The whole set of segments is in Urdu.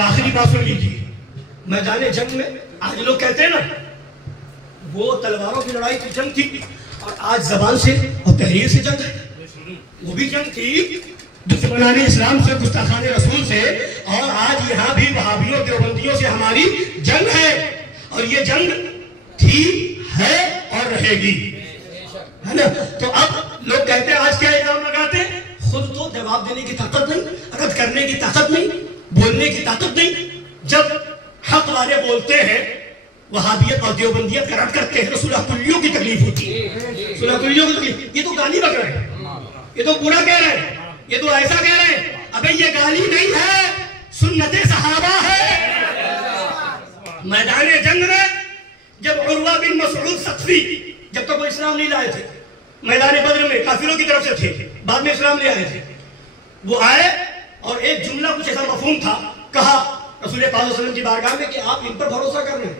آخری بات سن لیجیے، میدان جنگ میں آج لوگ کہتے ہیں نا وہ تلواروں کی لڑائی کی جنگ تھی، اور آج زبان سے اور تحریر سے جنگ ہے۔ وہ بھی جنگ تھی دشمنان اسلام سے، گستاخان رسول سے، اور آج یہاں بھی وہابیوں دیوبندیوں سے ہماری جنگ ہے، اور یہ جنگ تھی، ہے اور رہے گی، ہے نا؟ تو اب لوگ کہتے ہیں آج کیا الزام لگاتے ہیں؟ خود تو جواب دینے کی طاقت نہیں، رد کرنے کی طاقت نہیں، بولنے کی طاقت نہیں۔ جب حق والے بولتے ہیں وہابیت اور دیوبندیت کا رد کرتے ہیں تو صلح کلیوں کی تکلیف ہوتی ہے، صلح کلیوں کی تکلیف۔ یہ تو گالی بک رہے ہیں، یہ تو برا کہہ رہے ہیں، یہ تو ایسا کہہ رہے ہیں۔ ابے یہ گالی نہیں ہے، سنت صحابہ ہے۔ میدان جنگ میں جب عروہ بن مسعود ثقفی، جب تک وہ اسلام نہیں لائے تھے، میدان بدر میں کافروں کی طرف سے تھے، بعد میں اسلام لے آئے تھے، وہ آئے اور ایک جملہ کچھ ایسا مفہوم تھا، کہا رسول پاک صلی اللہ علیہ وسلم کی بارگاہ میں کہ آپ ان پر بھروسہ کر رہے ہیں،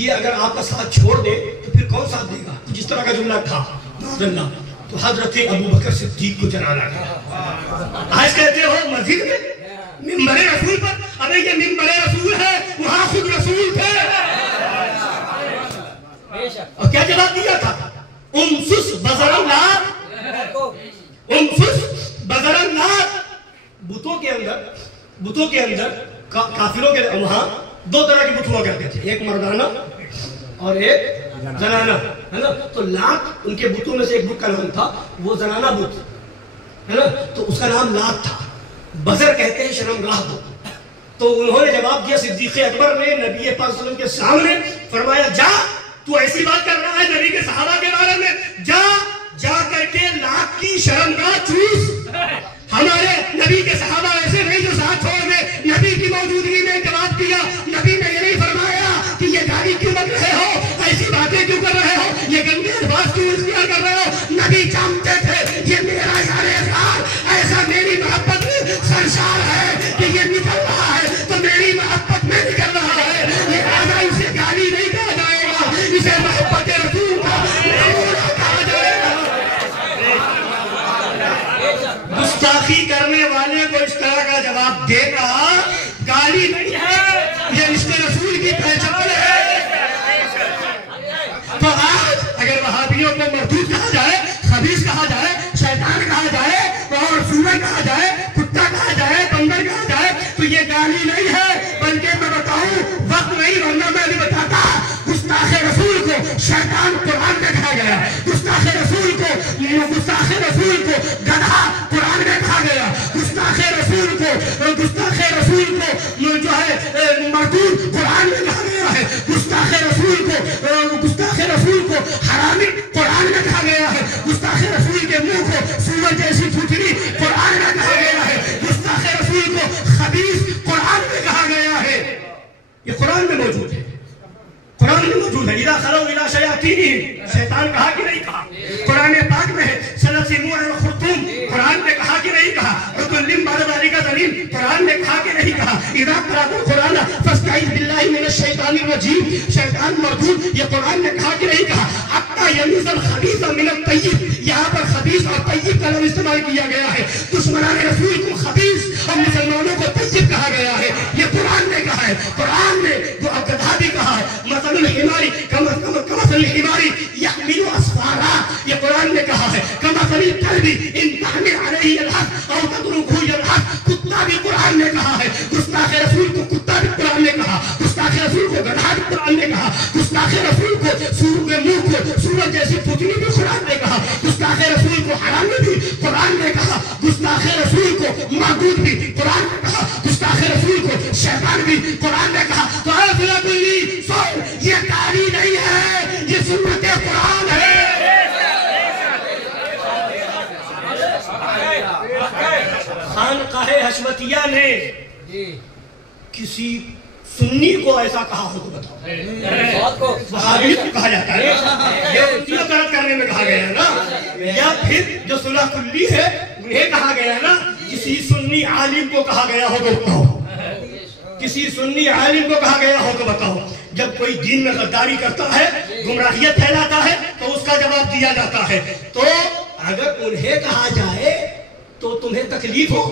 یہ اگر آپ کا ساتھ چھوڑ دے تو پھر کون ساتھ دے گا؟ جس طرح کا جملہ تھا اللہ، تو حضرت ابو بکر صدیق کو جلانا گیا۔ آج کہتے ہو مسجد میں منبر رسول پر، ابے یہ منبر رسول ہے، وہاں خود رسول تھے۔ اور کیا جواب دیا تھا؟ امسس بزر اللہ، امسس بزر اللہ۔ بتوں کے اندر کافروں کے وہاں دو طرح کے بت ہوا کرتے تھے، ایک مردانہ اور ایک زنانہ، ہے نا؟ تو لات ان کے بتوں میں سے ایک بت کا نام تھا، وہ زنانہ بت ہے نا، تو اس کا نام لات تھا۔ بزر کہتے ہیں شرمگاہ بت۔ تو انہوں نے جواب دیا صدیق اکبر نے نبی پاک صلی اللہ علیہ وسلم کے سامنے، فرمایا جا تو ایسی بات کر رہا ہے نبی کے صحابہ کے بارے میں، جا کر کے لات کی شرمگاہ چوس۔ ہمارے نبی کے صحابہ ایسے نہیں جو ساتھ چھوڑ دے۔ نبی کی موجودگی میں جواب دیا، نبی نے یہ نہیں فرمایا کہ یہ گالی کیوں بک رہے ہو، ایسی باتیں کیوں کر رہے ہو، یہ گندے الفاظ کیوں اختیار کر رہے ہو۔ نبی جانتے تھے یہ میرا اظہار ایسا میری محبت سرشار ہے کہ یہ نکل رہا ہے تو میری محبت میں نکل رہا ہے، لہذا اسے گالی نہیں کہا جائے گا، اسے محبت رسول کا نمونہ کہا جائے گا۔ گستاخی کرنے والے کو اس طرح کا جواب دے گا، گالی نہیں ہے، یہ عشق رسول کی پہچان ہے۔ تو آج اگر وہابیوں کو مردود کہا جائے، خبیث کہا جائے، شیطان کہا جائے، اور سورج کہا جائے، کتا کہا جائے، بندر کہا جائے، تو یہ گالی نہیں ہے، بلکہ میں بتاؤں وقت نہیں، ورنہ میں بھی بتاتا۔ گستاخ رسول کو شیطان قرآن میں کہا گیا، گستاخ رسول کو گدھا قرآن میں کہا گیا، گستاخ رسول کو جو ہے مردود قرآن میں کہا گیا ہے، گستاخ رسول کو حرامی قرآن میں کہا گیا ہے، گستاخ رسول کے منہ کو سورج جیسی تھوتنی قرآن میں کہا گیا ہے، گستاخ رسول کو خبیث قرآن میں کہا گیا ہے۔ یہ قرآن میں موجود ہے، قرآن میں موجود ہے۔ اذا خلوا الى شیاطینہم، شیطان کہا کہ نہیں کہا؟ قرآن پاک میں ہے۔ سلسموع الخرطوم، قرآن نے کہا کہ نہیں کہا؟ عتل بعد ذلک ظلیم، قرآن نے کہا کہ نہیں کہا؟ اذا قرأت القرآن فاستعذ باللہ من الشیطان الرجیم، شیطان مردود، یہ قرآن نے کہا کہ نہیں کہا؟ حتی یمیز الخبیث من الطیب، یہاں پر خبیث اور طیب کا لفظ استعمال کیا گیا ہے۔ دشمنان رسول کو خبیث اور مسلمانوں کو طیب کہا گیا ہے، یہ قرآن نے کہا ہے۔ قرآن نے جو گدھا بھی کہا ہے، مثل الحمار کمثل الحمار یحمل اسفارا، یہ قرآن نے کہا ہے۔ کمثل الکلب ان تحمل علیہ یلہث او تترکہ یلہث، کتا بھی قرآن نے کہا ہے۔ گستاخ رسول کو کتا بھی قرآن نے کہا، گستاخ رسول کو گدھا بھی قرآن نے کہا، گستاخ رسول کو سور کے منہ کو سورج جیسی پھٹنی بھی قرآن نے کہا، گستاخ رسول کو حرامی بھی قرآن نے کہا، گستاخ رسول کو معبود بھی قرآن نے کہا، گستاخ رسول کو شیطان بھی قرآن نے کہا۔ تو اے فلاں سن، یہ گالی نہیں ہے، یہ سنت قرآن ہے۔ خانقاہ حشمتیہ نے کسی سنی کو ایسا کہا ہو تو بتاؤ۔ وہابیت کو کہا جاتا ہے، یہ غلط کرنے میں کہا گیا ہے نا، یا پھر جو صلح کلی ہے یہ کہا گیا ہے نا، کسی سنی عالم کو کہا گیا ہو تو بتاؤ، کسی سنی عالم کو کہا گیا ہو تو بتاؤ۔ جب کوئی دین میں غداری کرتا ہے، گمراہیت پھیلاتا ہے، تو اس کا جواب دیا جاتا ہے۔ تو اگر انہیں کہا جائے تو تمہیں تکلیف ہو،